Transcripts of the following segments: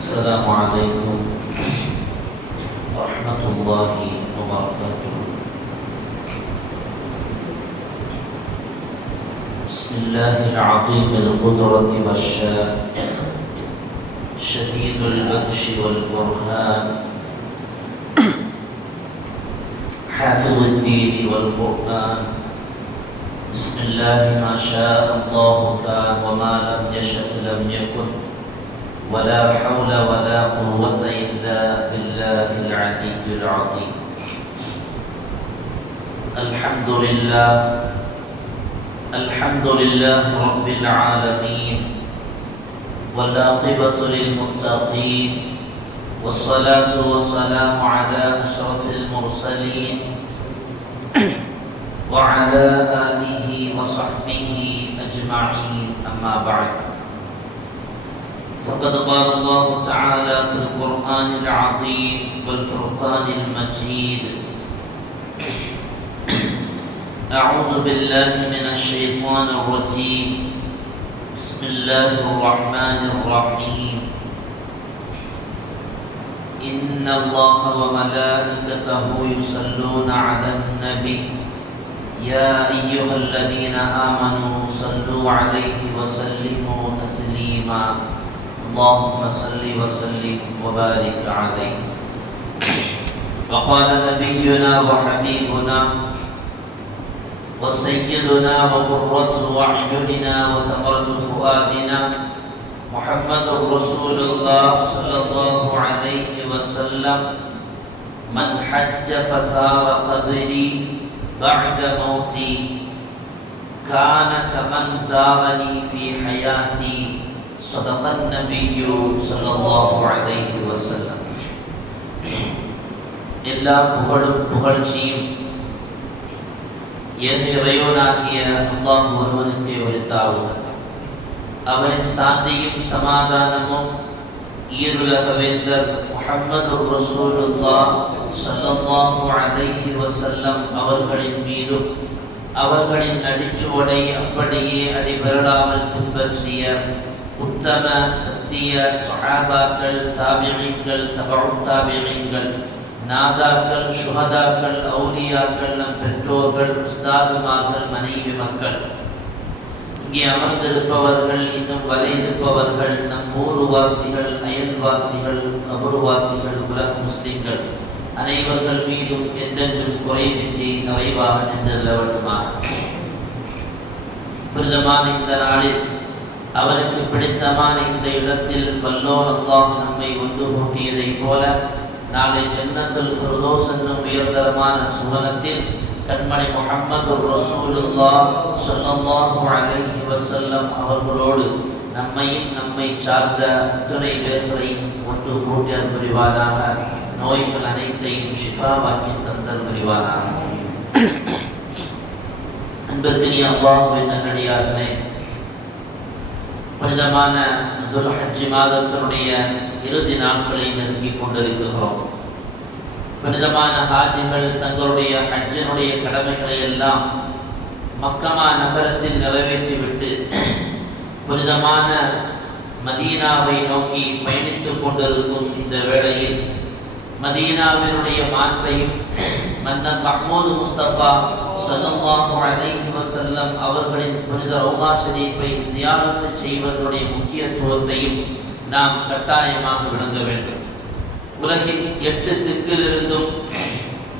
السلام عليكم ورحمة الله وبركاته. بسم الله العظيم القدرة والشان، شديد البطش والبرهان، حافظ الدين والقرآن. بسم الله ما شاء الله كان وما لم يشأ لم يكن، ولا حول ولا قوة إلا بالله العلي العظيم. الحمد لله رب العالمين، والعاقبة للمتقين، والصلاة والسلام على أشرف المرسلين وعلى آله وصحبه أجمعين، أما بعد. فقد قال الله تعالى في القرآن العظيم والفرقان المجيد: أعوذ بالله من الشيطان الرجيم، بسم الله الرحمن الرحيم. إن الله وملائكته يصلون على النبي يا أيها الذين آمنوا صلوا عليه وسلموا تسليما. اللهم صل وسلم وبارك عليه. وقال نبينا وحبيبنا وسيدنا وقرة أعيننا وثمرة فؤادنا محمد رسول الله صلى الله عليه وسلم: من حج فسار قبري بعد موتي كان كمن زارني في حياتي. صدق النبي صلى الله عليه وسلم. எல்லா புகழும் புகழ்ச்சியும் ஏக இறைவனாகிய அல்லாஹ் ஒருவனுக்கே உரித்தாவுக. அவனின் சாந்தியும் சமாதானமும் ஈருலக வேந்தர் முஹம்மது ரசூலுல்லாஹ் ஸல்லல்லாஹு அலைஹி வஸல்லம் அவர்களின் மீதும் அவர்களின் அடிச்சுவடை அப்படியே அடிபெறலாமல் பின்பற்றிய உத்தம சத்திய ஸஹாபாக்கள், தாபிஈன்கள், தபஉத் தாபிஈன்கள், நாதாக்கள், ஷுஹதாக்கள், அவுலியாக்கள், நம் பெற்றோர்கள், உஸ்தாதுமார்கள், மனைவி மக்கள், இங்கே அமர்ந்திருப்பவர்கள், இன்னும் வர இருப்பவர்கள், நம் ஊர்வாசிகள், அயல்வாசிகள், கபர்வாசிகள், உலக முஸ்லிம்கள் அனைவர்கள் மீதும் என்றென்றும் குறைவின்றி நிறைவாக நின்றல்லவட்டுமாக. பிரதமான இந்த நாளில் அவருக்கு பிடித்தமான இந்த இடத்தில் வல்லோன் அல்லாஹ் நம்மை ஒன்று கூட்டியதைப் போல நாளை ஜன்னத்துல் ஃபிர்தௌஸ் என்னும் உயர்தரமான சுவனத்தில் கண்மணி முஹம்மது ரசூலுல்லாஹ் ஸல்லல்லாஹு அலைஹி வஸல்லம் அவர்களோடு நம்மையும் நம்மை சார்ந்த அத்துணை பேர்களையும் ஒன்று கூட்டியல் புரிவானாக. நோய்கள் அனைத்தையும் ஷிஃபாவாக்கி தந்தல் புரிவானாக. அன்பிற்கினிய அல்லாஹ்வின் நல்லடியார்களே, புனிதமான துல் ஹஜ் மாதத்தினுடைய இறுதி நாட்களை நெருங்கிக் கொண்டிருக்கிறோம். புனிதமான ஹாஜிகள் தங்களுடைய ஹஜ்ஜினுடைய கடமைகளை எல்லாம் மக்கமா நகரத்தில் நிறைவேற்றிவிட்டு புனிதமான மதீனாவை நோக்கி பயணித்துக் கொண்டிருக்கும் இந்த வேளையில் மதீனாவினுடைய மாண்பையும் மன்னர் மஹ்மூது முஸ்தபா ஸல்லல்லாஹு அலைஹி வஸல்லம் அவர்களின் புனித ரௌலா ஷரீஃபை ஜியாரத் செய்வதனுடைய முக்கியத்துவத்தையும் நாம் கட்டாயமாக விளங்க வேண்டும். உலகின் 8 திக்கிலிருந்தும்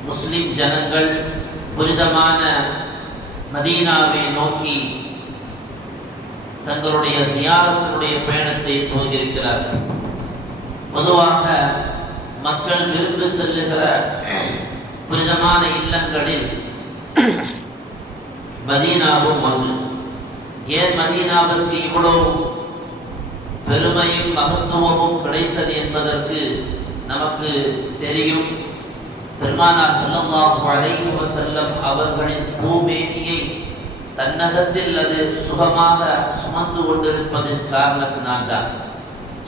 முஸ்லிம் ஜனங்கள் புனிதமான மதீனாவை நோக்கி தங்களுடைய ஜியாரத்தினுடைய பயணத்தை துவங்கியிருக்கிறார்கள். பொதுவாக மக்கள் விரும்பி செல்லுகிற புனிதமான இல்லங்களில் மதீனாவும் ஒன்று. ஏன் மதீனாவிற்கு இவ்வளவு பெருமையும் மகத்துவமும் கிடைத்தது என்பதற்கு நமக்கு தெரியும். பெருமானார் ஸல்லல்லாஹு அலைஹி வஸல்லம் அவர்களின் பூமேனியை தன்னகத்தில் அது சுகமாக சுமந்து கொண்டிருப்பதன் காரணத்தினால்தான்.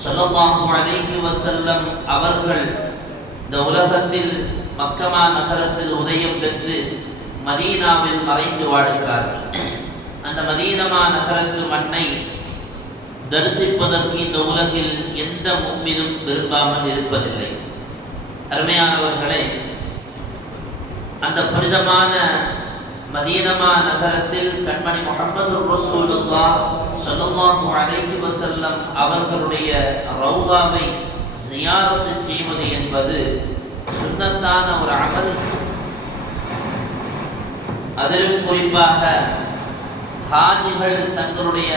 ஸல்லல்லாஹு அலைஹி வஸல்லம் அவர்கள் இந்த உலகத்தில் மக்கமா நகரத்தில் உதயம் பெற்று மதீனாவில் மறைந்து வாழுகிறார்கள். அந்த மதீனா நகரத்து மண்ணை தரிசிப்பதற்கு இந்த உலகில் எந்த முஃமினும் விரும்பாமல் இருப்பதில்லை. அருமையானவர்களே, அந்த புனிதமான மதீனா நகரத்தில் கண்மணி முஹம்மது ரசூலுல்லாஹ் ஸல்லல்லாஹு அலைஹி வஸல்லம் அவர்களுடைய ரௌதாவை ஜியாரத்து செய்வது என்பது சுன்னத்தான ஒரு அமல். அதிலும் குறிப்பாக ஹாஜிகள் தங்களுடைய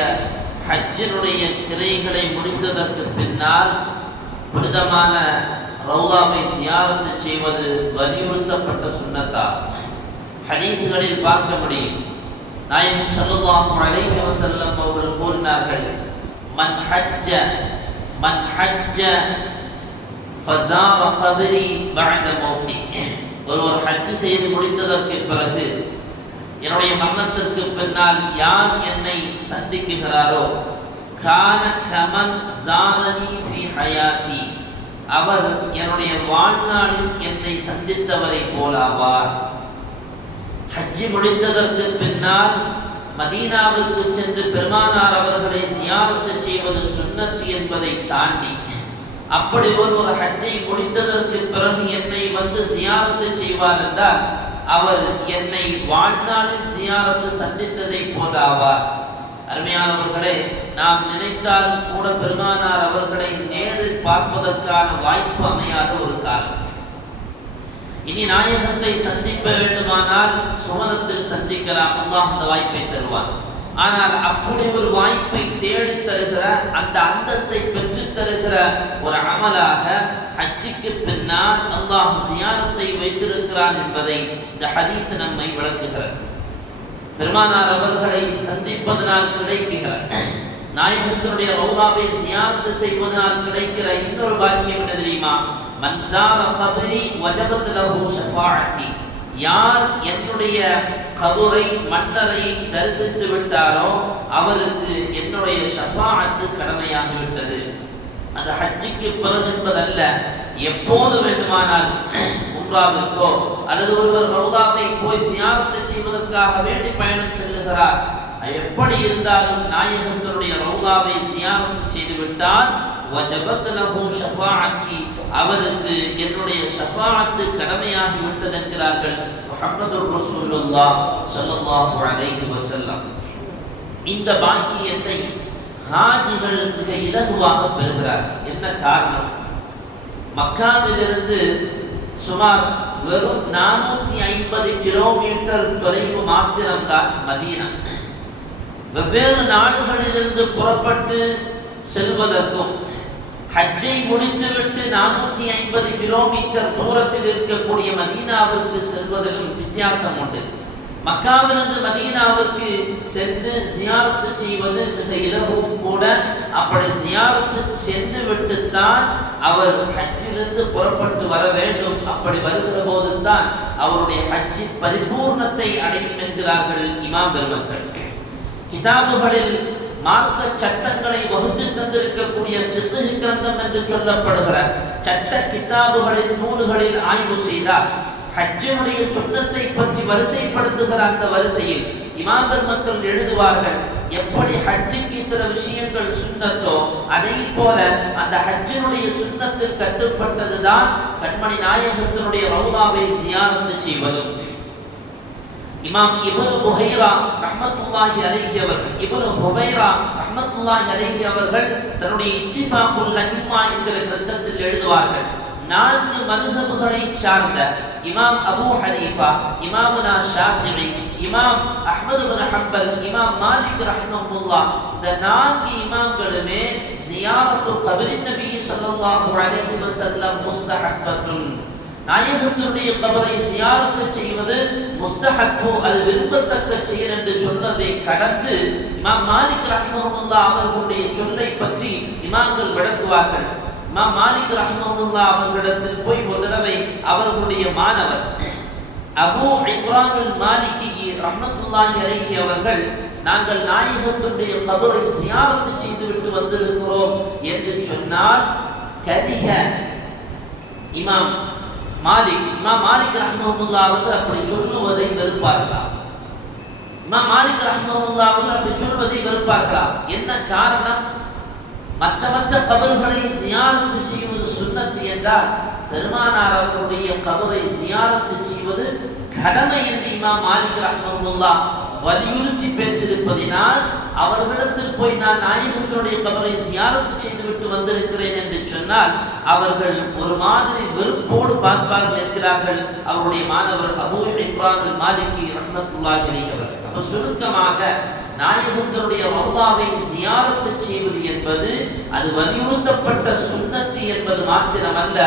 ஹஜ்ஜினுடைய கிரைகளை முடித்ததற்கு பின்னால் புனிதமான ரௌதாவை ஜியாரத்து செய்வது வலியுறுத்தப்பட்ட சுன்னத்தாகும். ஹதீஸ்களில் பார்க்க முடியும். நாயகம் ஸல்லல்லாஹு அலைஹி வஸல்லம் அவர்கள் கூறினார்கள், மன் ஹஜ்ஜ ஃபஸார கப்ரி பஅத மௌத்தி. ஒருவர் ஹஜ் செய்து முடித்ததற்கு பிறகு என்னுடைய மரணத்திற்கு பின்னால் யார் என்னை சந்திக்குகிறாரோ கான கமன் ஸாரனி ஃபீ ஹயாத்தி, அவர் என்னுடைய வாழ்நாளில் என்னை சந்தித்தவரை போலாவார். ஹஜ்ஜி முடித்ததற்கு பின்னால் மதீனாவிற்கு சென்று பெருமானார் அவர்களை ஜியாரத்து செய்வது சுன்னத் என்பதை தாண்டி, அப்படி ஒரு ஹஜ்ஜை முடித்ததற்கு பிறகு என்னை வந்து ஜியாரத்து செய்வார் என்றால் அவர் என்னை வாழ்நாளில் ஜியாரத்து சந்தித்ததை போல் ஆவார். அருமையானவர்களே, நாம் நினைத்தால் கூட பெருமானார் அவர்களை நேரில் பார்ப்பதற்கான வாய்ப்பு அமையாத ஒரு காலம். இனி நாயகத்தை சந்திக்க வேண்டுமானால் சுவனத்தில் சந்திக்கலாம், அல்லாஹ் அந்த வாய்ப்பை தருவான். ஆனால் அப்படி ஒரு வாய்ப்பை தேடி தருகிற, அந்த அந்தஸ்தை பெற்று தருகிற ஒரு அமலாக ஹஜ்ஜுக்கு பின்னால் அல்லாஹ் ஜியாரத்தை வைத்திருக்கிறான் என்பதை இந்த ஹதீஸ் நம்மை விளக்குகிறது. பெருமானார் அவர்களை சந்திப்பதனால் கிடைக்கிற, நாயகத்தினுடைய ரௌதாவை ஜியாரத்து செய்வதனால் கிடைக்கிற இன்னொரு பாக்கியம் என்ன தெரியுமா? மன் ஸார கப்ரி வஜபத் லஹு ஷஃபாஅத்தி. யார் என்னுடைய கபரை மன்னரையை தரிசித்து விட்டாரோ அவருக்கு என்னுடைய ஷஃபாஅத்து கடமையாகிவிட்டது. அது ஹஜ்ஜுக்கு பிறகு என்பதல்ல, எப்போது வேண்டுமானால் உம்ராவிற்கோ அல்லது ஒருவர் ரௌதாவை போய் ஜியாரத்து செய்வதற்காக வேண்டி பயணம் செல்லுகிறார், எப்படி இருந்தாலும் நாயகத்தினுடைய ரௌதாவை ஜியாரத்து செய்துவிட்டால் வஜபத் லஹு ஷஃபாஅத்தி, அவருக்கு என்னுடைய ஷஃபாஅத்து கடமையாகி விட்டது என்கிறார்கள் முஹம்மது ரசூலுல்லாஹ் ஸல்லல்லாஹு அலைஹி வஸல்லம். இந்த பாக்கியத்தை ஹாஜிகள் மிக இலகுவாக பெறுகிறார். என்ன காரணம்? மக்காவிலிருந்து சுமார் வெறும் 450 கிலோமீட்டர் தொலைவு மாத்திரம்தான் மதீனா. வெவ்வேறு நாடுகளிலிருந்து புறப்பட்டு செல்வதற்கும் ஹஜ்ஜை முடித்துவிட்டு 450 கிலோமீட்டர் தூரத்தில் இருக்கக்கூடிய மதீனாவிற்கு செல்வதிலும் வித்தியாசம் உண்டு. மக்காவிலிருந்து மதீனாவிற்கு சென்று ஜியாரத்து செய்வது மிக இலகுவும் கூட. அப்படி ஜியாரத்து சென்று விட்டுத்தான் அவர் ஹஜ்ஜிலிருந்து புறப்பட்டு வர வேண்டும். அப்படி வருகிற போதுதான் அவருடைய ஹஜ்ஜின் பரிபூர்ணத்தை அடையும் என்கிறார்கள் இமாம் பெருமக்கள். கிதாபுகளில் மார்க்க சட்டங்களை வகுத்து தந்திருக்கக்கூடிய ஃபிக்ஹ் கிரந்தம் என்று சொல்லப்படுகிற சட்ட கிதாபுகளின் நூல்களில் ஆய்வு செய்தார் ஹஜ்ஜினுடைய சுன்னத்தை பற்றி வரிசைப்படுத்துகிற அந்த வரிசையில் இமாம் பெருமக்கள் எழுதுவார்கள், எப்படி ஹஜ்ஜுக்கு சில விஷயங்கள் சுன்னத்தோ அதே போல அந்த ஹஜ்ஜினுடைய சுன்னத்தில் கட்டுப்பட்டதுதான் கண்மணி நாயகத்தினுடைய ரௌதாவை ஜியாரத்து செய்வதும். இமாம் இப்னு புஹைரா ரஹ்மத்துல்லாஹி அலைஹி அவர்கள், இப்னு ஹுபைரா ரஹ்மத்துல்லாஹி அலைஹி அவர்கள் தன்னுடைய இத்திஃபாகுல் அஹ்மா என்கிற கிரந்தத்தில் எழுதுவார்கள், 4 மذஹபுகளை சார்ந்த இமாம் அபூ ஹனீஃபா, இமாமுனா ஷாஃபிஈ, இமாம் அஹ்மத் இப்னு ஹம்பல், இமாம் மாலிக் ரஹ்மத்துல்லாஹ், இந்த 4 இமாம்களுமே ஜியாரத்து கப்ரின் நபி ஸல்லல்லாஹு அலைஹி வஸல்லம் முஸ்தஹப்பத்துன், நாயகத்தினுடைய கபரை ஜியாரத்து செய்வது முஸ்தஹப்பு, அது விரும்பத்தக்க செயல் என்று சொன்னதை கடந்து இமாம் மாலிக் ரஹ்மத்துல்லாஹ் அவர்களுடைய சொல்லை பற்றி இமாம்கள் விளக்குவார்கள். இமாம் மாலிக் ரஹ்மத்துல்லாஹ் அவர்களிடத்தில் போய் ஒரு தடவை அவர்களுடைய மாணவர் அபூ இப்ராஹிம் மாலிகி ரஹ்மத்துல்லாஹி அலைஹி அவர்கள், நாங்கள் நாயகத்தினுடைய கபரை ஜியாரத்து செய்துவிட்டு வந்திருக்கிறோம் என்று சொன்னால் கரிஹ இமாம் மாலிக் ரஹ்மத்துல்லாஹ் அவர்கள் அப்படி சொல்லுவதை வெறுப்பார்களா? இமாம் மாலிக் ரஹ்மத்துல்லாஹ் அவர்கள் அப்படி சொல்வதை வெறுப்பார்களா? என்ன காரணம்? மற்ற கபர்களை சியாரத்து செய்வது சுன்னத்து என்றால் பெருமானார் அவர்களுடைய கபரை சியாரத்து செய்வது கடமை என்று இமாம் மாலிக் ரஹ்மத்துல்லாஹ் வலியுறுத்தி பேசியிருப்பதினால் அவர்களிடத்தில் போய் நான் நாயகத்தினுடைய கபரை சியாரத்து செய்துவிட்டு வந்திருக்கிறேன் என்று சொன்னால் அவர்கள் ஒரு மாதிரி வெறுப்போடு பார்ப்பார்கள் என்கிறார்கள் அவருடைய மாணவர் அபூ இம்ரான் மாலிகி ரஹ்மத்துல்லாஹி அலைஹி அவர்கள். அப்ப சுருக்கமாக நாயகத்தினுடைய ரௌதாவை சியாரத்து செய்வது என்பது அது வலியுறுத்தப்பட்ட சுன்னத்து என்பது மாத்திரமல்ல,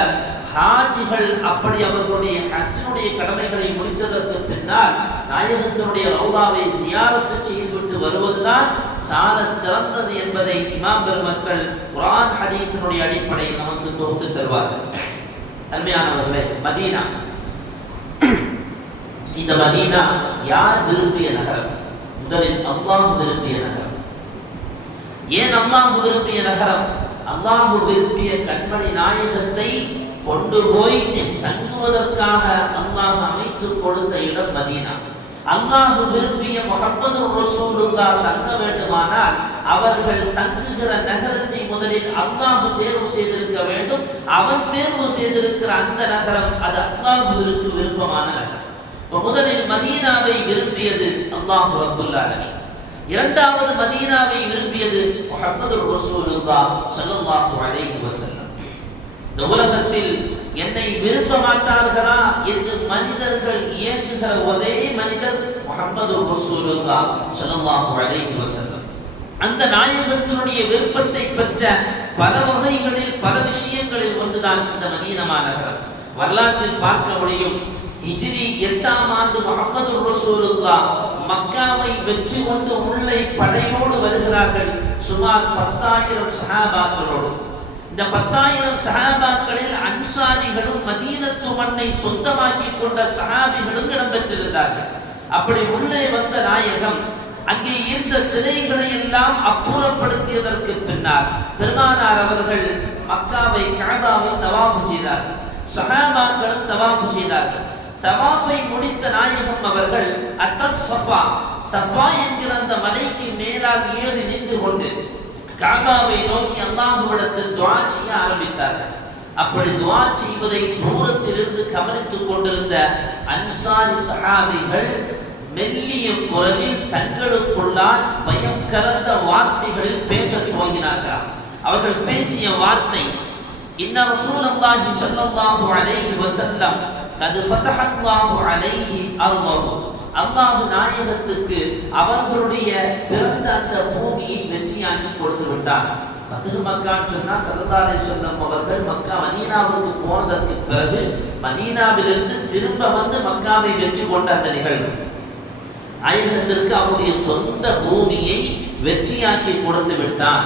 ஹாஜிகள் அப்படி அவர்களுடைய ஹஜ்ஜினுடைய கடமைகளை முடித்ததற்கு பின்னால் நாயகத்தினுடைய ரௌதாவை சியாரத்து செய்துவிட்டு வருவதுதான் சால சிறந்தது என்பதை இமாம் பெருமக்கள் குர்ஆன் ஹதீஸினுடைய அடிப்படையில் நமக்கு தொகுத்து தருவார்கள். அருமையானவர்களே, மதீனா, இந்த மதீனா யார் விரும்பிய நகரம்? முதலில் அல்லாஹ் விரும்பிய நகரம். ஏன் அல்லாஹ் விரும்பிய நகரம்? அல்லாஹ் விரும்பிய கண்மணி நாயகத்தை கொண்டு போய் தங்குவதற்காக அல்லாஹ் அமைத்து கொடுத்த இடம் மதீனா. அல்லாஹ் விரும்பிய முஹம்மது ரசூலுல்லாஹ் தங்க வேண்டுமானால் அவர்கள் தங்குகிற நகரத்தை முதலில் அல்லாஹ் தேர்வு செய்திருக்க வேண்டும். அவன் தேர்வு செய்திருக்கிற அந்த நகரம் அது அல்லாஹ்விற்கு விருப்பமான நகரம். முதலில் மதீனாவை விரும்பியது அல்லாஹ் ரப்பல் ஆலமீன். இரண்டாவது மதீனாவை விரும்பியது முஹம்மது ரசூலுல்லாஹ் ஸல்லல்லாஹு அலைஹி வஸல்லம். இந்த உலகத்தில் என்னை விரும்ப மாட்டார்களா என்று மனிதர்கள் இயங்குகிற ஒரே மனிதர் முஹம்மது ரசூலுல்லாஹ் ஸல்லல்லாஹு அலைஹி வஸல்லம். அந்த நாயகத்தினுடைய விருப்பத்தை பெற்ற பல வகைகளில் பல விஷயங்களில் ஒன்றுதான் இந்த மதீனா நகரம். வரலாற்றில் பார்க்க முடியும். ஹிஜ்ரி 8ஆம் ஆண்டு முஹம்மது ரசூலுல்லாஹ் மக்காவை வெற்றி கொண்டு உள்ளே படையோடு வருகிறார்கள். சுமார் 10,000 சஹாபாக்களோடு. இந்த 10,000 சஹாபாக்களில் அன்சாரிகளும் மதீனத்து மண்ணை சொந்தமாக்கி கொண்ட சஹாபிகளும் இடம்பெற்றிருந்தார்கள். அப்படி உள்ளே வந்த நாயகம் அங்கே இருந்த சிலைகளை எல்லாம் அப்புறப்படுத்தியதற்கு பின்னால் பெருமானார் அவர்கள் மக்காவை கஅபாவை தவாஃப் செய்தார்கள். சஹாபாக்களும் தவாஃப் செய்தார்கள். தவாஃபை முடித்த நாயகம் அவர்கள் அத்தஸ்ஸஃபா, ஸஃபா என்கிற அந்த மலைக்கு மேலால் ஏறி நின்று கொண்டு கஅபாவை நோக்கி அல்லாஹ்விடத்தில் துஆ செய்ய ஆரம்பித்தார்கள். அப்படி துஆ செய்வதை தூரத்திலிருந்து கவனித்துக் கொண்டிருந்த அன்சாரி சஹாபிகள் மெல்லிய குரலில் தங்களுக்குள்ளால் பயம் கலந்த வார்த்தைகளில் பேசத் துவங்கினார்கள். அவர்கள் பேசிய வார்த்தை, இன்ன ரசூலுல்லாஹி ஸல்லல்லாஹு அலைஹி வஸல்லம் கது ஃபதஹல்லாஹு அலைஹி அர்தஹு, அல்லாஹ் நாயகத்துக்கு அவர்களுடைய பிறந்த அந்த பூமியை வெற்றியாக்கி கொடுத்து விட்டார். ஃபத்ஹ் மக்கான்னு சொன்னா ஸல்லல்லாஹு அலைஹி வஸல்லம் அவர்கள் மக்கா மதீனாவுக்கு போனதற்கு பிறகு மதீனாவிலிருந்து திரும்ப வந்து மக்காவை வெற்றி கொண்ட அந்த நிகழ்வு. நாயகத்திற்கு அவருடைய சொந்த பூமியை வெற்றியாக்கி கொடுத்து விட்டார்.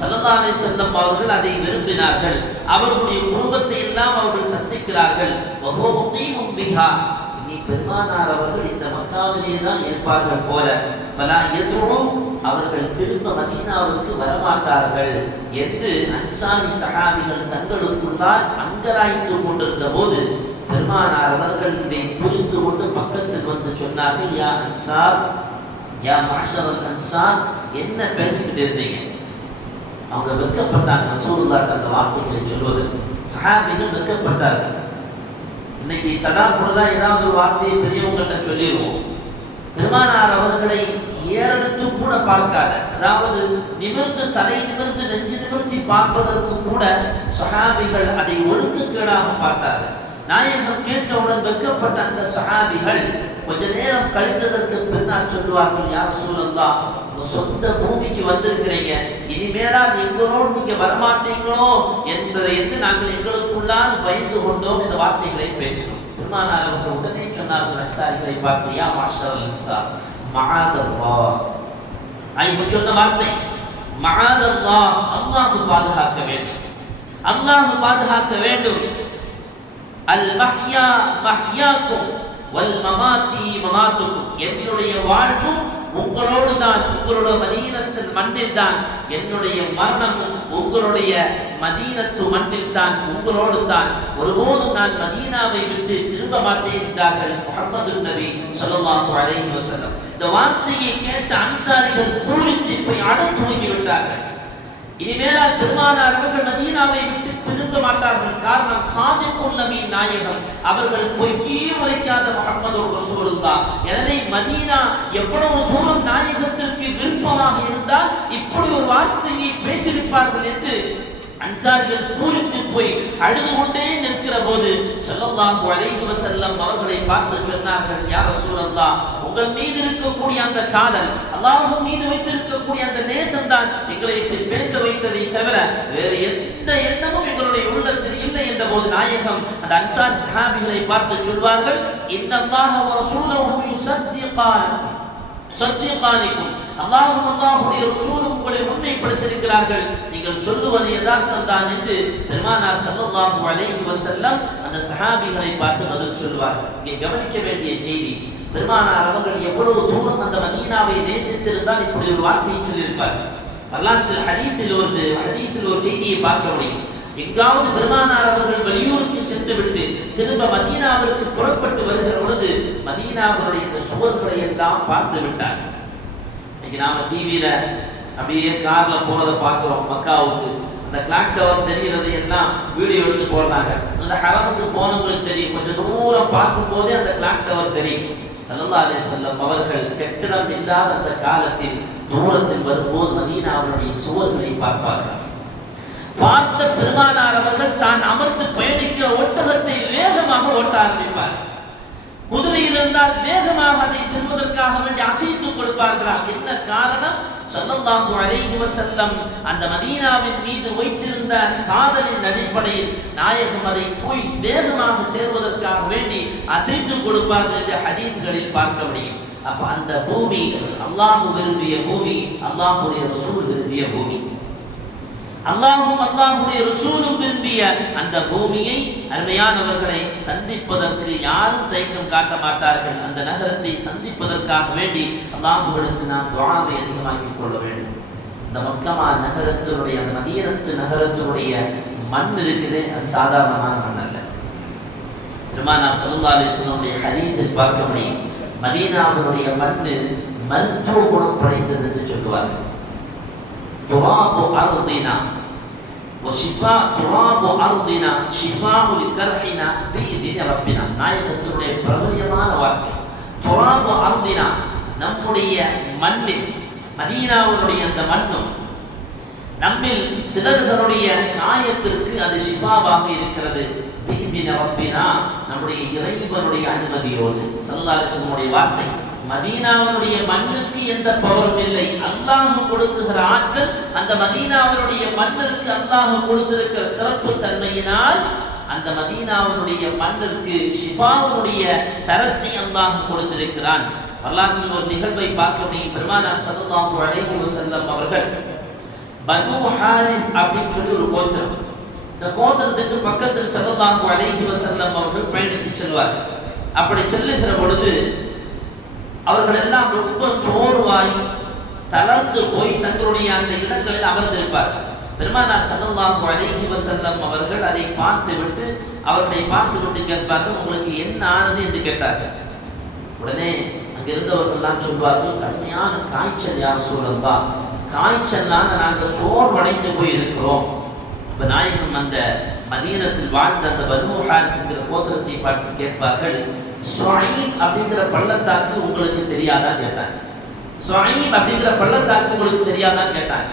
ஸல்லல்லாஹு அலைஹி வஸல்லம் அவர்கள் அதை விரும்பினார்கள். அவர்களுடைய குடும்பத்தை எல்லாம் அவர்கள் சந்திக்கிறார்கள். வஹுவ முகீமுன் பிஹா, இனி பெருமானார் அவர்கள் இந்த மக்காவிலே தான் இருப்பார்கள் போல. ஃபலா யதுஉ, அவர்கள் திரும்ப மதீனாவுக்கு வரமாட்டார்கள் என்று அன்சாரி சஹாபிகள் தங்களுக்குள்ளால் அங்கராய்த்து கொண்டிருந்த போது பெருமானார் அவர்கள் இதை புரிந்து கொண்டு பக்கத்தில் வந்து சொன்னார்கள், யா அன்சார், யா மஅஷரல் அன்சார், என்ன பேசிக்கிட்டு இருந்தீங்க? அவங்க வெட்கப்பட்டாங்க ரசூலுல்லாஹ் அந்த வார்த்தைகளை சொல்வது. சஹாபிகள் வெட்கப்பட்டார்கள். இன்னைக்கு தடாபுடலா ஏதாவது ஒரு வார்த்தையை பெரியவங்கள்ட்ட சொல்லிடுவோம். பெருமானார் அவர்களை ஏறெடுத்து கூட பார்க்காத, அதாவது நிமிர்ந்து தலை நிமிர்ந்து நெஞ்சு நிமிர்த்தி பார்ப்பதற்கு கூட சஹாபிகள் அதை ஒழுங்குகேடாக பார்த்தார்கள். நாயகம் கேட்டவுடன் வெட்கப்பட்ட அந்த சஹாபிகள் கொஞ்ச நேரம் கழித்ததற்கு பின்னால் சொல்லுவார்கள், யா ரசூலல்லாஹ், உங்க சொந்த பூமிக்கு வந்திருக்கிறீங்க, இனிமேலால் எங்களோடு நீங்க வரமாட்டீங்களோ என்பதை நாங்கள் எங்களுக்குள்ளால் பயந்து கொண்டோம் என்ற வார்த்தைகளை பேசினோம். பெருமானார் அவர்கள் உடனே சொன்னார்கள் அன்சாரிகளை பார்த்து, யா மாஷரல் அன்சார், மஆதல்லாஹ், நாயகம் சொன்ன வார்த்தை மஆதல்லாஹ், அல்லாஹ் பாதுகாக்க வேண்டும், அல்லாஹ் பாதுகாக்க வேண்டும். அல் மஹ்யா மஹ்யாக்கும் வல் மமாத்தி மமாத்துக்கும், என்னுடைய வாழ்வும் உங்களோடு தான், உங்களுடைய மதீனத்தின் மண்ணில் தான், என்னுடைய மரணமும் உங்களுடைய மதீனத்து மண்ணில் தான், உங்களோடு தான், ஒருபோதும் நான் மதீனாவை விட்டு திரும்ப மாட்டேன் என்றார்கள் முஹம்மது நபி ஸல்லல்லாஹு அலைஹி வஸல்லம். இந்த வார்த்தையை கேட்ட அன்சாரிகள் பூரித்து போய் அழத் துவங்கி விட்டார்கள். இனிமேலால் பெருமானார் அவர்கள் மதீனாவை விட்டு திரும்ப மாட்டார்கள். காரணம் சாதிக்குல் நபி நாயகம் அவர்கள் பொய்யே உரைக்காத முஹம்மது ரசூலுல்லாஹ். எனவே மதீனா எவ்வளவு தூரம் நாயகத்திற்கு விருப்பமாக இருந்தால் இப்படி ஒரு வார்த்தையை பேசியிருப்பார்கள் என்று அன்சாரிகள் பூரித்து போய் அழுது கொண்டே நிற்கிற போது ஸல்லல்லாஹு அலைஹி வஸல்லம் அவர்களை பார்த்து சொன்னார்கள், யா ரசூலல்லாஹ், உங்கள் மீது இருக்கக்கூடிய அந்த காதல், அல்லாஹ் மீது வைத்திருக்கக்கூடிய அந்த நேசம்தான் எங்களை இப்படி பேச வைத்ததை தவிர வேறு எந்த எண்ணமும் எங்களுடைய உள்ளத்தில் இல்லை என்ற போது நாயகம் அந்த அன்சார் சஹாபிகளை பார்த்து சொல்வார்கள், இன்னல்லாஹ வ ரசூலுஹு யுஸத்திகானிக்கும், அல்லாஹ்வும் அல்லாஹ்வுடைய ரசூலும் உங்களை உண்மைப்படுத்தியிருக்கிறார்கள், நீங்கள் சொல்லுவது யதார்த்தம் தான் என்று பெருமானார் ஸல்லல்லாஹு அலைஹி வஸல்லம் அந்த சஹாபிகளை பார்த்து பதில் சொல்வார். இங்கே கவனிக்க வேண்டிய செய்தி, பெருமானார் அவர்கள் எவ்வளவு தூரம் அந்த மதீனாவை நேசித்திருந்தால் இப்படி ஒரு வார்த்தையை சொல்லியிருப்பார். வரலாற்றில் ஹதீஸில் ஒரு செய்தியை பார்க்க முடியும். எங்காவது பெருமானார் அவர்கள் வெளியூருக்கு சென்று விட்டு திரும்ப மதீனாவிற்கு புறப்பட்டு வருகிற பொழுது மதீனாவுடைய இந்த சுவர்களை எல்லாம் பார்த்து விட்டார். இன்னைக்கு நாம டிவியில அப்படியே கார்ல போறதை பார்க்கிறோம். மக்காவுக்கு அந்த கிளாக் டவர் தெரிகிறது எல்லாம் வீடியோ எடுத்து போடுறாங்க. அந்த ஹரமுக்கு போனவங்களுக்கு தெரியும், கொஞ்சம் தூரம் பார்க்கும் போதே அந்த கிளாக் டவர் தெரியும். ஸல்லல்லாஹு அலைஹி வஸல்லம் அவர்கள் கெட்டிடம் இல்லாத அந்த காலத்தில் தூரத்தில் வரும்போது மதீனாவுடைய சுவர்களை பார்ப்பார்கள். பார்த்த பெருமானார் அவர்கள் தான் அமர்ந்து பயணிக்கிற ஒட்டகத்தை வேகமாக ஓட்ட ஆரம்பிப்பார். குதிரையில் இருந்தால் வேகமாக அதை செல்வதற்காக வேண்டி அசைத்து கொடுப்பார்களாம். என்ன காரணம்? ஸல்லல்லாஹு அலைஹி வஸல்லம் அந்த மதீனாவின் மீது வைத்திருந்த காதலின் அடிப்படையில் நாயகம் அதை போய் வேகமாக சேர்வதற்காக வேண்டி அசைத்து கொடுப்பார்கள் என்று ஹதீஸ்களில் பார்க்க முடியும். அப்ப அந்த பூமி அல்லாஹ் விரும்பிய பூமி, அல்லாஹ்வுடைய ரசூல் விரும்பிய பூமி. அல்லாஹ்வும் அல்லாஹ்வுடைய ரசூலும் விரும்பிய அந்த பூமியை அருமையானவர்களை சந்திப்பதற்கு யாரும் தயக்கம் காட்ட மாட்டார்கள். அந்த நகரத்தை சந்திப்பதற்காக வேண்டி அல்லாஹ்விடத்தில் நாம் துஆவை அதிகமாக்கிக் கொள்ள வேண்டும். இந்த மக்கமா நகரத்தினுடைய அந்த மதீனத்து நகரத்தினுடைய மண் இருக்குது, அது சாதாரணமான மண் அல்ல. பெருமானார் ஸல்லல்லாஹு அலைஹி வஸல்லம் ஹதீஸில் பார்க்க முடியும், மதீனாவுடைய மண் மருத்துவ குணம் படைத்தது என்று சொல்லுவார்கள். துராபு அர்தினா வஷிஃபா துராபு அர்தினா ஷிஃபாஉ லிகர்ஹினா பிஇذن ரப்பினா. நாயகத்தினுடைய பிரபல்யமான வார்த்தை துராபு அர்தினா, நம்முடைய மண்ணில் மதீனாவுடைய அந்த மண்ணும் நம்மில் சிலர்களுடைய காயத்திற்கு அது ஷிஃபாவாக இருக்கிறது. பிஇذن ரப்பினா, நம்முடைய இறைவனுடைய அனுமதியோடு. ஸல்லல்லாஹு அலைஹி வஸல்லம் வார்த்தை, மதீனாவுடைய மண்ணுக்கு எந்த பவரும் இல்லை, அல்லாஹ் கொடுக்குகிற ஆற்றல் அந்த மதீனாவுடைய மண்ணிற்கு அல்லாஹ் கொடுத்திருக்கிற சிறப்பு தன்மையினால் அந்த மதீனாவுடைய மண்ணிற்கு ஷிஃபாவுடைய தரத்தை அல்லாஹ் கொடுத்திருக்கிறான். வரலாற்றில் ஒரு நிகழ்வை பார்க்க முடியும். பெருமானார் ஸல்லல்லாஹு அலைஹி வஸல்லம் அவர்கள் பனு ஹாரிஸ் அப்படின்னு சொல்லி ஒரு கோத்திரம், இந்த கோத்திரத்துக்கு பக்கத்தில் ஸல்லல்லாஹு அலைஹி வஸல்லம் அவர்கள் பயணித்து செல்வார்கள். அப்படி செல்லுகிற பொழுது அவர்கள் எல்லாம் ரொம்ப சோர்வாய் தளர்ந்து போய் தங்களுடைய அந்த இடங்களில் அமர்ந்திருப்பார்கள். பெருமானார் ஸல்லல்லாஹு அலைஹி வஸல்லம் அவர்கள் அதை பார்த்துவிட்டு அவர்களை பார்த்துவிட்டு கேட்பார்கள், உங்களுக்கு என்ன ஆனது என்று கேட்டார்கள். உடனே அங்கிருந்தவர்கள்லாம் சொல்வார்கள், கடுமையான காய்ச்சல் யா ரசூலல்லாஹ், காய்ச்சல்னால நாங்கள் சோர்வடைந்து போய் இருக்கிறோம். இப்ப நாயகம் அந்த மதீனத்தில் வாழ்ந்த அந்த பனு ஹாரிஸ் என்கிற கோத்திரத்தை பார்த்து கேட்பார்கள், ஸுஐப் அப்படிங்கிற பள்ளத்தாக்கு உங்களுக்கு தெரியாதான்னு கேட்டாங்க. ஸுஐப் அப்படிங்கிற பள்ளத்தாக்கு உங்களுக்கு தெரியாதான்னு கேட்டாங்க.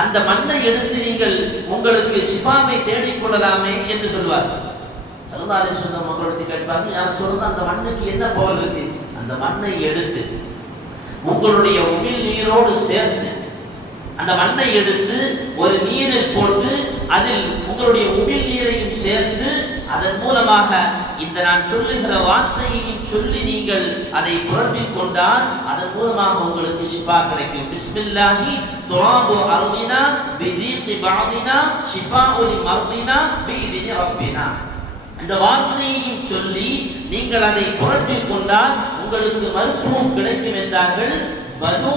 அந்த மண்ணை எடுத்து நீங்கள் உங்களுக்கு ஷிஃபாவை தேடிக்கொள்ளலாமே என்று சொல்வார்கள். ஸல்லல்லாஹு அலைஹி வஸல்லம் மக்களுக்கு கேட்பார்கள், யார் சொல்றது, அந்த மண்ணுக்கு என்ன பவர் இருக்கு? அந்த மண்ணை எடுத்து உங்களுடைய உமிழ் நீரோடு சேர்த்து அந்த மண்ணை எடுத்து ஒரு நீரில் போட்டு அதில் உங்களுடைய உமிழ் நீரையும் சேர்த்து அதன் மூலமாக இந்த நான் சொல்லுகிற வார்த்தையையும் சொல்லி நீங்கள் அதை புரட்டிக் கொண்டால் அதன் மூலமாக உங்களுக்கு ஷிஃபா கிடைக்கும். பிஸ்மில்லாஹி துராபு அர்தினா பிதீகி பஅதினா ஷிஃபாஉ லிமர்தினா பிஇذن ரப்பினா. அந்த வார்த்தையையும் சொல்லி நீங்கள் அதை புரட்டிக் கொண்டால் உங்களுக்கு மருத்துவம் கிடைக்கும் என்றார்கள். பனு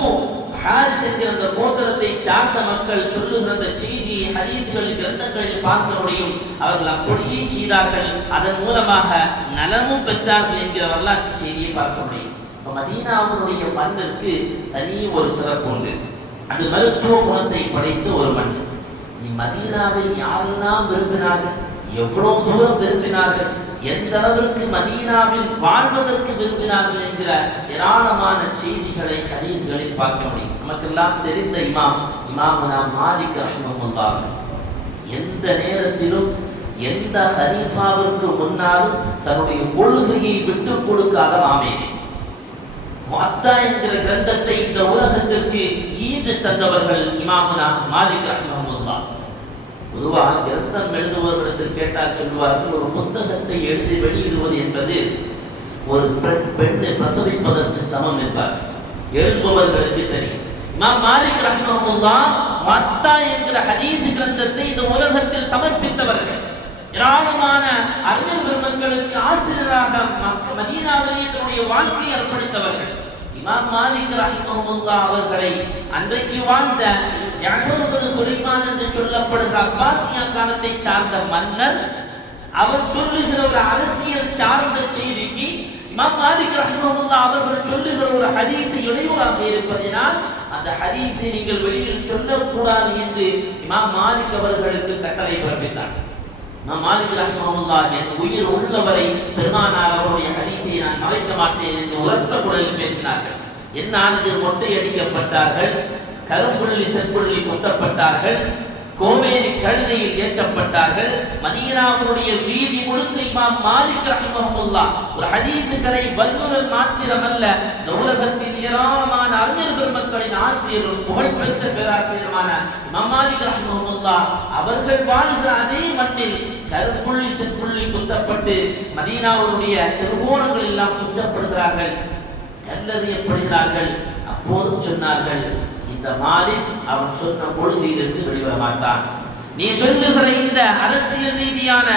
ஹாரிஸ் என்கிற அந்த கோத்திரத்தை சார்ந்த மக்கள் சொல்லுகிற அந்த செய்தியை ஹதீஸ்களில் கிரந்தங்களில் பார்க்க முடியும். அவர்கள் அப்படியே செய்தார்கள், அதன் மூலமாக நலமும் பெற்றார்கள் என்கிற வரலாற்று செய்தியை பார்க்க முடியும். மதீனாவுடைய மண்ணிற்கு தனி ஒரு சிறப்பு உண்டு. அது மருத்துவ குணத்தை படைத்த ஒரு மண். நீ மதீனாவை யாரெல்லாம் விரும்பினார்கள், எவ்வளவு தூரம் விரும்பினார்கள், எந்த அளவிற்கு மதீனாவில் வாழ்வதற்கு விரும்பினார்கள் என்கிற ஏராளமான செய்திகளை ஹதீஸ்களில் பார்க்க முடியும். நமக்கெல்லாம் தெரிந்த இமாமுனா மாலிக் ரஹ்மத்துல்லாஹ் எந்த நேரத்திலும் எந்த ஹலீஃபாவிற்கு முன்னாலும் தன்னுடைய கொள்கையை விட்டுக் கொடுக்காத மாமேனே. முஅத்தா என்கிற கிரந்தத்தை இந்த உலகத்திற்கு ஈன்று தந்தவர்கள் இமாமுனா மாலிக் ரஹ்மத்துல்லாஹ். பொதுவாக கிரந்தம் எழுதுபவர்களிடத்தில் கேட்டால் சொல்வார்கள், ஒரு புத்தகத்தை எழுதி வெளியிடுவது என்பது ஒரு பெண்ணை பிரசவிப்பதற்கு சமம் என்பார். எழுதுபவர்களுக்கு தெரியும். இமாம் மாலிக் ரஹ்மத்துல்லாஹ் முஅத்தா என்கிற ஹதீஸ் கிரந்தத்தை இந்த உலகத்தில் சமர்ப்பித்தவர்கள். ஏராளமான அறிஞர் பெருமக்களுக்கு ஆசிரியராக மதீனாவிலே தன்னுடைய வாழ்க்கையை அர்ப்பணித்தவர்கள். இமாம் மாலிக் ரஹ்மத்துல்லாஹ் அவர்களை அன்றைக்கு வாழ்ந்த ஜஅஃபர் இப்னு சுலைமான் என்று சொல்லப்படுகிற அப்பாசியா காலத்தை சார்ந்த மன்னர் அவர் சொல்லுகிற ஒரு அரசியல் சார்ந்த செய்திக்கு இமாம் மாலிக் ரஹ்மத்துல்லாஹ் அவர்கள் சொல்லுகிற ஒரு ஹதீஸ் இடையூறாக இருப்பதினால் அந்த ஹதீஸை நீங்கள் வெளியில் சொல்லக்கூடாது என்று இமாம் மாலிக் அவர்களுக்கு கட்டளை பிறப்பித்தார். இமாம் மாலிக் ரஹ்மத்துல்லாஹ் என் உயிர் உள்ளவரை பெருமானார் அவருடைய ஹதீஸை நான் மறைக்க மாட்டேன் என்று உரத்த குரலில் பேசினார்கள். என்ன ஆனது? மொட்டை அடிக்கப்பட்டார்கள், கரும்புள்ளி செம்புள்ளி குத்தப்பட்டார்கள், கோவேரி கழுதையில் ஏற்றப்பட்டார்கள். மதீனாவுடைய வீதி முழுக்க இமாம் மாலிக் ரஹ்மத்துல்லாஹ் ஒரு ஹதீஸ்களை வல்லுநர் மாத்திரமல்ல, இந்த உலகத்தில் ஏராளமான அறிஞர் பெருமக்களின் ஆசிரியரும் புகழ்பெற்ற பேராசிரியருமான இமாம் மாலிக் ரஹ்மத்துல்லாஹ் அவர்கள் வாழ்கிற அதே மண்ணில் கரும்புள்ளி செம்புள்ளி குத்தப்பட்டு மதீனாவுடைய திருவோணங்கள் எல்லாம் சுத்தப்படுகிறார்கள், கல்லறியப்படுகிறார்கள். அப்போதும் சொன்னார்கள், இந்த மாலிக் அவன் சொன்ன கொள்கையிலிருந்து வெளிவர மாட்டான். நீ சொல்லுகிற இந்த அரசியல் ரீதியான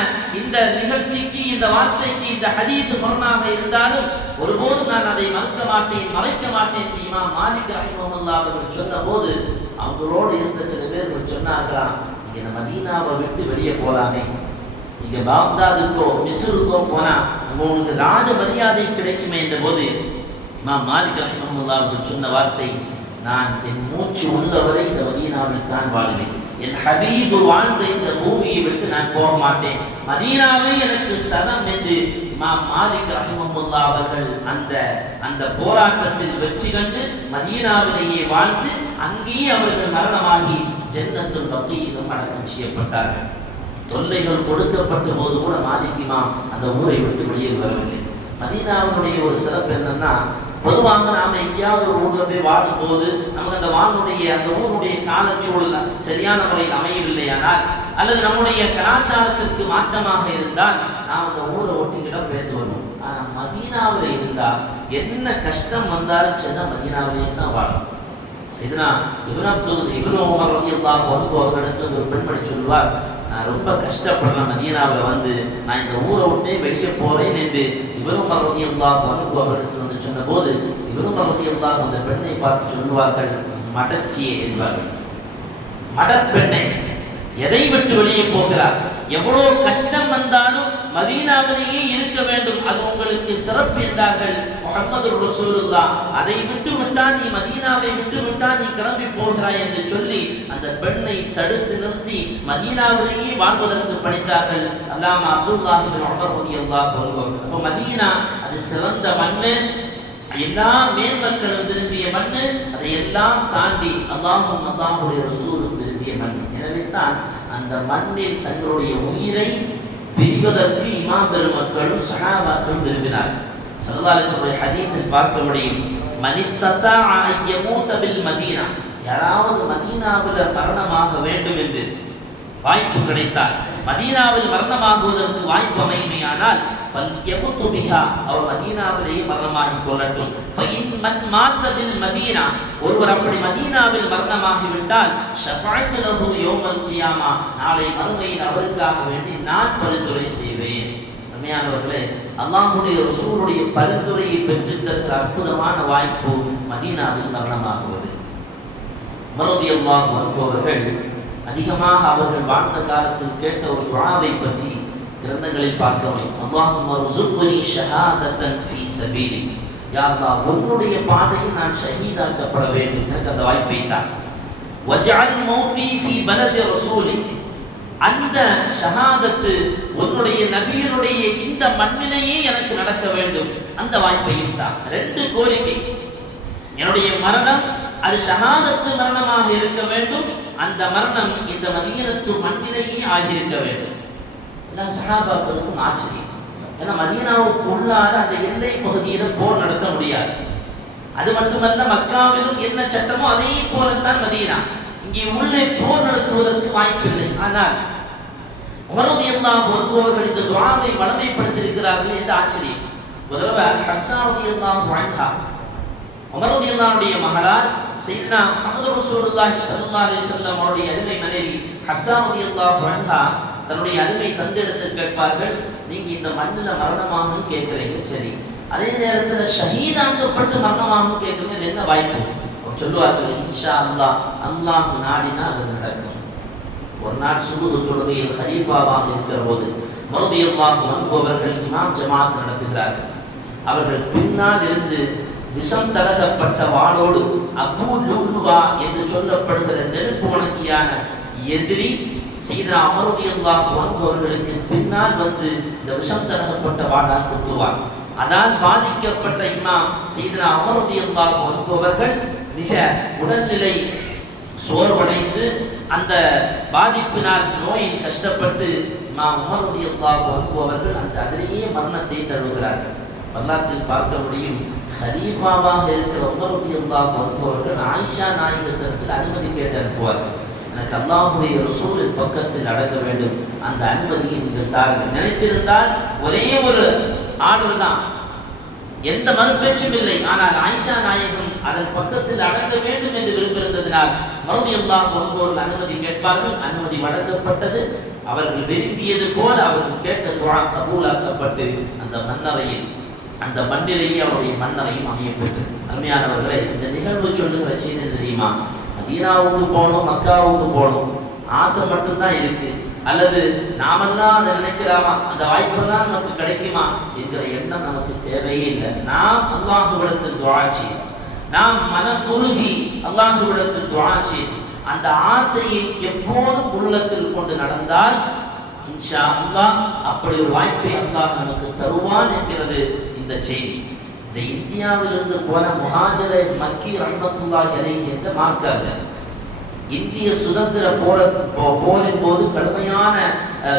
இந்த நிகழ்ச்சிக்கு, இந்த வார்த்தைக்கு, இந்த ஹதீஸ் முரணாக இருந்தாலும் ஒருபோதும் நான் அதை மறுக்க மாட்டேன், மறைக்க மாட்டேன். இமாம் மாலிக் ரஹ்மத்துல்லாஹ் அவர்கள் சொன்ன போது அவங்களோடு இருந்த சில பேர் சொன்னார்களாம், நீங்க இந்த மதீனாவை விட்டு வெளியே போலாமே, நீங்க பாக்தாதுக்கோ மிஸ்ருக்கோ போனா உங்களுக்கு ராஜ மரியாதை கிடைக்குமே என்ற போது இமாம் மாலிக் ரஹ்மத்துல்லாஹ் அவர்கள் சொன்ன வார்த்தை, நான் என் மூச்சு உள்ளவரை இந்த மதீனாவில் தான் வாழ்வேன், என் ஹபீபு வாழ்ந்த இந்த பூமியை விட்டு நான் போக மாட்டேன், மதீனாவே எனக்கு சதம் என்று இமாம் மாலிக் ரஹ்மத்துல்லாஹ் அவர்கள் அந்த போராட்டத்தில் வெற்றி கண்டு மதீனாவிலேயே வாழ்ந்து அங்கேயே அவர்கள் மரணமாகி ஜன்னத்துல் பக்கீயிலும் அடக்கம் செய்யப்பட்டார்கள். தொல்லைகள் கொடுக்கப்பட்ட போது கூட மாலிக் இமாம் அந்த ஊரை விட்டு வெளியே வரவில்லை. மதீனாவுடைய ஒரு சிறப்பு என்னன்னா, பொதுவாக நாம எங்கேயாவது ஒரு ஊர்ல போய் வாழும் போது நமக்கு அந்த வானுடைய அந்த ஊருடைய காலச்சூழல் சரியான முறையில் அமையவில்லையானால் அல்லது நம்முடைய கலாச்சாரத்திற்கு மாற்றமாக இருந்தால் நாம் அந்த ஊரை ஒட்டிக்கிட்ட பேர்ந்து வருவோம். ஆனா மதீனாவில் இருந்தால் என்ன கஷ்டம் வந்தாலும் சென்ன மதீனாவிலேயே தான் வாழும். செய்தனா இப்னு உமர் ரலியல்லாஹு அன்ஹு அவர்களிடத்தில் ஒரு பெண்மணி சொல்வார், நான் ரொம்ப கஷ்டப்படுறேன் மதீனாவில் வந்து, நான் இந்த ஊரை விட்டே வெளியே போறேன் என்று இப்னு உமர் ரலியல்லாஹு அன்ஹு அவர்களிடத்தில் வந்து சொன்ன போது இப்னு உமர் ரலியல்லாஹு அந்த பெண்ணை பார்த்து சொல்லுவார்கள், மடச்சியே என்பார்கள். மடப்பெண்ணை எதை விட்டு வெளியே போகிறார்? எவ்வளவு கஷ்டம் வந்தாலும் மதீனாவிலேயே இருக்க வேண்டும், அது உங்களுக்கு சிறப்பு என்றார்கள் முஹம்மது ரசூலுல்லாஹ். அதை விட்டு விட்டால் நீ மதீனாவை விட்டு விட்டால் நீ கிளம்பி போகிறாய் என்று சொல்லி அந்த பெண்ணை தடுத்து நிறுத்தி மதீனாவிலேயே வாழ்வதற்கு பணித்தார்கள் அல்லாமா அப்துல்லாஹ் இப்னு உமர் ரலியல்லாஹு அன்ஹு. அப்ப மதீனா அது சிறந்த மண்ணு, எல்லா மேன்மக்களும் விரும்பிய மண்ணு, அதையெல்லாம் தாண்டி அல்லாஹுடைய ரசூலும் விரும்பிய மண்ணு. எனவே தான் அந்த மண்ணில் தங்களுடைய உயிரை பிரிவதற்கு இமாம் பெருமக்களும் சஹாபாக்களும் விரும்பினார். ஸல்லல்லாஹு அலைஹி வஸல்லம் ஹதீஸில் பார்க்க முடியும், மனிஸ்ததா அய்யமூத பில் மதீனா, யாராவது மதீனாவில் மரணமாக வேண்டும் என்று வாய்ப்பு கிடைத்தால், மதீனாவில் மரணமாகுவதற்கு வாய்ப்பு அமையுமானால் ஃபல்யமுது பிஹா, அவர் மதீனாவிலேயே மரணமாகிக் கொள்ளட்டும். ஃபஇன் மன் மாத பில் மதீனா, ஒருவர் அப்படி மதீனாவில் மரணமாகிவிட்டால் ஷஃபஅத்து லஹு யௌமல் கியாமா, நாளை மறுமையில் அவருக்காக வேண்டி நான் பரிந்துரை செய்வேன். அருமையானவர்களே, அல்லாஹ்வுடைய ரசூலுடைய பரிந்துரையை பெற்றுத் தருகிற அற்புதமான வாய்ப்பு மதீனாவில் மரணமாகுவது. உமர் ரலியல்லாஹு அன்ஹு அவர்கள் அதிகமாக அவர்கள் வாழ்ந்த காலத்தில் கேட்ட ஒரு துஆவை பற்றி கிரந்தங்களில் பார்க்க முடியும். அல்லாஹும்ம ர்ஸுக்னி ஷஹாதத்தன் ஃபீ ஸபீலிக், யா அல்லாஹ் உன்னுடைய பாதையில் நான் ஷஹீதாக்கப்பட வேண்டும், எனக்கு அந்த வாய்ப்பை தான். வஜஅல் மௌதி ஃபீ பலதி ரசூலிக், அந்த ஷஹாதத்து உன்னுடைய நபியினுடைய இந்த மண்ணிலேயே எனக்கு நடக்க வேண்டும், அந்த வாய்ப்பையும் தான். ரெண்டு கோரிக்கை, என்னுடைய மரணம் அது ஷஹாதத்து மரணமாக இருக்க வேண்டும், அந்த மரணம் இந்த மதீனத்து மண்ணிலேயே ஆகியிருக்க வேண்டும். எல்லா சஹாபாக்களுக்கும் ஆச்சரியம். ஏன்னா மதீனாவுக்கு உள்ளார அந்த எல்லை பகுதியில் போர் நடத்த முடியாது. அது மட்டுமல்ல, மக்காவிலும் என்ன சட்டமோ அதே போலத்தான் மதீனா. இங்கே உள்ளே போர் நடத்துவதற்கு வாய்ப்பில்லை. ஆனால் உமர் ரலியல்லாஹு அன்ஹு அவர்கள் இந்த துஆவை வளமைப்படுத்தியிருக்கிறார்கள் என்று ஆச்சரியம். முதல்ல ஹப்ஸா ரலியல்லாஹு அன்ஹா, உமர் ரலியல்லாஹுடைய மகளார் சையதுனா முஹம்மது ரசூலுல்லாஹி ஸல்லல்லாஹு அலைஹி வஸல்லம் அவருடைய அருமை மனைவி ஹப்ஸா ரலியல்லாஹு அன்ஹா தன்னுடைய அருமை தந்தையிடத்தில் கேட்பார்கள், நீங்க இந்த மண்ணில் மரணமாகனு கேட்கிறீங்க, சரி, அதே நேரத்தில் ஷஹீதாக்கப்பட்டு மரணமாகனு கேட்கிறீங்க, என்ன வாய்ப்பு? சொல்லுவார்கள், இன்ஷா அல்லாஹ், அல்லாஹ் நாடினால் அது நடக்கும். ஒரு நாள் சுபுஹ் தொழுகையில் ஹலீஃபாவாக இருக்கிற போது ரலியல்லாஹு அன்ஹு அவர்கள் இமாம் ஜமாத் நடத்துகிறார்கள். அவர்கள் பின்னால் இருந்து விஷம் தடகப்பட்ட வாளோடு அபூ லுலுவா என்று சொல்லப்படுகிற நெருப்பு வணங்கியான எதிரி சையதுனா உமர் ரலியல்லாஹு அன்ஹு அவர்களுக்கு பின்னால் வந்து இந்த விஷம் தடகப்பட்ட வாளால் குத்துவார். அதால் பாதிக்கப்பட்ட இமாம் சையதுனா உமர் ரலியல்லாஹு அன்ஹு அவர்கள் மிக உடல்நிலை சோர்வடைந்து அந்த பாதிப்பினால் நோயில் கஷ்டப்பட்டு இமாம் உமர் ரலியல்லாஹு அன்ஹு அவர்கள் அந்த அதிலேயே மரணத்தை தழுவுகிறார்கள். வரலாற்றில் பார்க்க முடியும், ஹலீஃபாவாக இருக்கிற உமர் ரலியல்லாஹு அன்ஹு அவர்கள் ஆயிஷா நாயகத்திடத்தில் அனுமதி கேட்டு அனுப்புவார்கள். எனக்கு அல்லாஹ்வுடைய ரசூலின் பக்கத்தில் அடங்க வேண்டும், அந்த அனுமதியை நீங்கள் தாருங்கள். நினைத்திருந்தால் ஒரே ஒரு ஆர்டர் தான், எந்த மறுபேச்சும் இல்லை. ஆனால் ஆயிஷா நாயகம் அதன் பக்கத்தில் அடங்க வேண்டும் என்று விரும்பியிருந்ததினால் ரலியல்லாஹு அன்ஹு அவர்கள் அனுமதி கேட்பார்கள். அனுமதி வழங்கப்பட்டது. அவர்கள் விரும்பியது போல அவர்கள் கேட்ட துஆ கபூலாக்கப்பட்டு அந்த மன்னரையில், அந்த மண்ணிலேயே அவருடைய மன்னரையும் அமையப்பெற்று. அருமையானவர்களே, இந்த நிகழ்வு சொல்லுகிற செய்தி தெரியுமா? மதீனாவுக்கு போகணும், மக்காவுக்கு போகணும், ஆசை மட்டும்தான் இருக்கு. அல்லது நாமெல்லாம் அதை நினைக்கலாமா, அந்த வாய்ப்பெல்லாம் நமக்கு கிடைக்குமா என்கிற எண்ணம் நமக்கு தேவையே இல்லை. நாம் அல்லாஹ்விடத்தில் துஆ செய்வோம், நாம் மனம் உருகி அல்லாஹ்விடத்தில் துஆ செய்வோம். அந்த ஆசையை எப்போதும் உள்ளத்தில் கொண்டு நடந்தால் இன்ஷா அல்லாஹ் அப்படி ஒரு வாய்ப்பை அல்லாஹ் நமக்கு தருவான் என்கிறது இந்த செய்தி. இந்த இந்தியாவிலிருந்து போன முஹாஜிரை மக்கி ரஹ்மத்துல்லாஹி அலைஹி என்ற மார்க்கார்கள் இந்திய சுதந்திர போரின் போது கடுமையான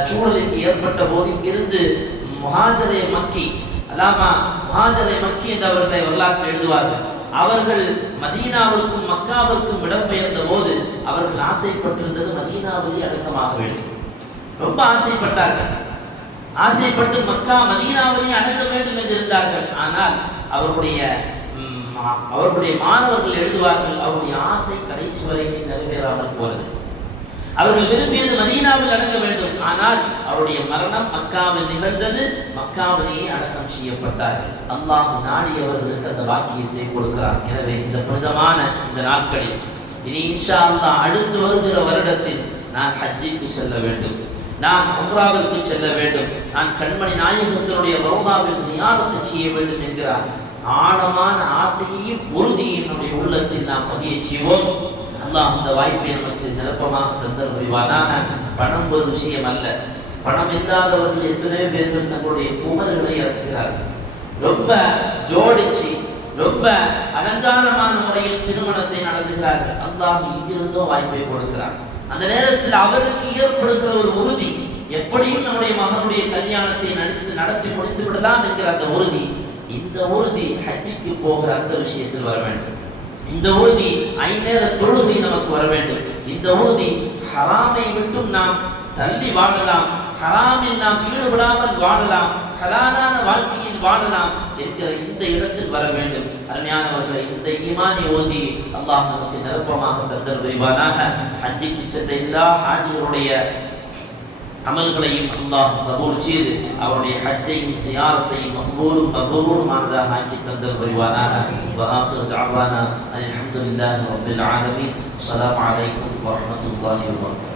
சூழலுக்கு ஏற்பட்ட போது இங்கிருந்து முஹாஜிரை மக்கி, அல்லாமா முஹாஜிரை மக்கி என்று அவர்களை வரலாற்று எழுதுவார்கள். அவர்கள் மதீனாவிற்கும் மக்காவிற்கும் இடம்பெயர்ந்த போது அவர்கள் ஆசைப்பட்டிருந்தது மதீனாவிலே அடக்கமாக வேண்டும். ரொம்ப ஆசைப்பட்டார்கள். ஆசைப்பட்டு மக்கா மதீனாவிலே அடங்க வேண்டும் என்று இருந்தார்கள். ஆனால் அவர்களுடைய மாணவர்கள் எழுதுவார்கள், அவருடைய ஆசை கடைசி வரையிலே நிறைவேறாமல் போறது. அவர்கள் விரும்பியது மதீனாவில் அடங்க வேண்டும். ஆனால் அவருடைய மரணம் மக்காவில் நிகழ்ந்தது. மக்காவிலேயே அடக்கம் செய்யப்பட்டார்கள். அல்லாஹ் நாடியவர்களுக்கு அந்த வாக்கியத்தை கொடுக்கிறார். எனவே இந்த புனிதமான இந்த நாட்களில் இனி இன்ஷா அல்லாஹ் அடுத்து வருகிற வருடத்தில் நான் ஹஜ்ஜிக்கு செல்ல வேண்டும், நான் உம்ராவிற்கு செல்ல வேண்டும், நான் கண்மணி நாயகத்தினுடைய ரௌதாவில் ஜியாரத்து செய்ய வேண்டும் என்கிற ஆழமான ஆசையையும் உறுதியையும் நம்முடைய உள்ளத்தில் நாம் பதிய செய்வோம். அல்லாஹ் அந்த வாய்ப்பை நமக்கு நிரப்பமாக தந்தல் புரிவானாக. பணம் ஒரு விஷயம் அல்ல. பணம் இல்லாதவர்கள் எத்தனையோ பேர்கள் தங்களுடைய குமர்களை இறக்கிறார்கள். ரொம்ப ஜோடிச்சு ரொம்ப அலங்காரமான முறையில் திருமணத்தை நடத்துகிறார்கள். அல்லாஹ் இங்கிருந்தோ வாய்ப்பை கொடுக்கிறார். அந்த நேரத்தில் அவருக்கு ஏற்படுகிற ஒரு உறுதி, எப்படியும் நம்முடைய மகனுடைய கல்யாணத்தை நடத்தி முடித்து விடலாம் என்கிற அந்த உறுதி, இந்த உறுதி ஹஜ்ஜிக்கு போகிற அந்த விஷயத்தில் வர வேண்டும். இந்த உறுதி ஐநேர தொழுகை நமக்கு வர வேண்டும். இந்த உறுதி ஹராமை விட்டும் நாம் தள்ளி வாழலாம், ஹராமில் நாம் ஈடுபடாமல் வாழலாம், ஹலாலான வாழ்க்கையில் வாழலாம் என்கிற இந்த இடத்தில் வர வேண்டும். அருமையானவர்களை, இந்த ஈமானி உறுதி அல்லாஹ் நமக்கு நிரப்பமாக தந்தல் புரிவானாக. ஹஜ்ஜிக்கு சென்ற எல்லா ஹாஜிகளுடைய அமல்களையும் அல்லாஹ் கபூல் செய்து அவருடைய ஹஜ்ஜையும் ஜியாரத்தையும் மக்பூலுமானதாக ஆக்கி தந்தல் புரிவானாக. வஆகிரு தஅவானா அல்ஹம்துலில்லாஹி ரப்பில் ஆலமீன். அஸ்ஸலாமு அலைக்கும் வரஹ்மத்துல்லாஹி வபரகாத்துஹு.